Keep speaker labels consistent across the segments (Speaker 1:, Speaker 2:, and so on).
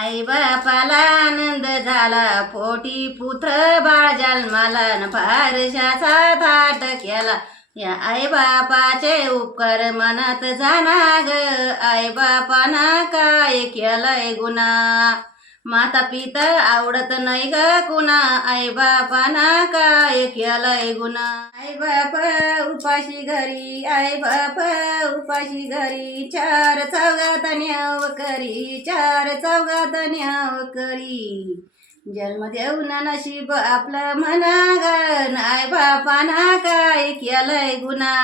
Speaker 1: आई बापाला आनंद झाला पोटी पुत्र बाळ जन्माला न फारशाचा थाट केला. या आई बापाचे उपकार मनात जाना ग. आई बापानं काय केलंय गुन्हा? माता पिता आवडत नाही ग कुणा. आई बापाना काय केलंय गुन्हा आई बाप उपाशी घरी आई बाप उपाशी घरी. चार चौघात न्याव करी चार चौघात न्याव करी. जन्म देऊन नशीब आपलं म्हणा ग आई बापाना काय केलंय गुन्हा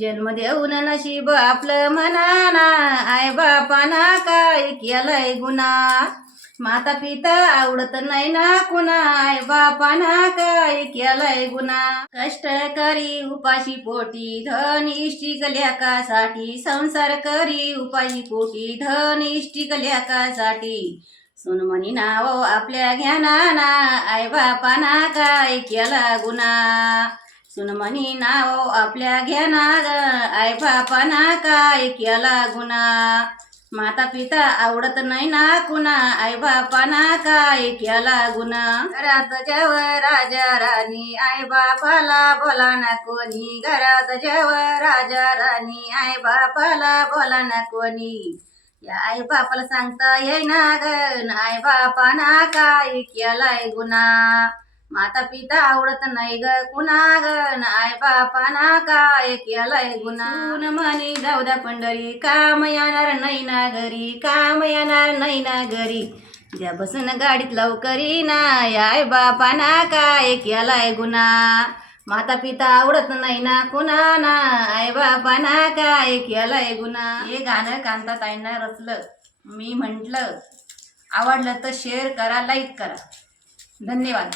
Speaker 1: जन्म देऊन नशीब आपलं म्हणा ना आई बापाना काय केलंय गुन्हा माता पिता आवडत नाही ना कुणा आई बापाना काय केलाय गुन्हा? कष्ट करी उपाशी पोटी धन इष्टिक लेकासाठी संसार करी उपाशी पोटी धन इष्टिक लेकासाठी सुनमणी नाव आपल्या घ्याना आई बापाना काय केला गुन्हा? सुनमणी नाव आपल्या घ्याना आई बापाना काय केला गुन्हा? माता पिता आवडत नाही ना कुणा? आई बापाना काय केला गुन्हा? घरात जेव राजा राणी आई बापाला बोला ना कोणी? घरात जेव राजा राणी आई बापाला बोला ना कोणी? या आई बापाला सांगता येईना ग. आई बापाना काय केलाय गुन्हा? माता पिता आवडत नाही ग कुणा ग आई बापाना काय? केलाय गुन्हा. म्हणी जाऊ द्या पंढरी. काम येणार नाही ना घरी. काम येणार नाही ना घरी. द्या बसून गाडीत लवकरी. ना आई बापाना काय? केलाय गुन्हा. माता पिता आवडत नाही ना कुणा ना आई बापाना काय? केलाय गुन्हा. हे गाणं कांताताईंना रचलं. मी म्हटलं आवडलं तर शेअर करा लाईक करा. धन्यवाद.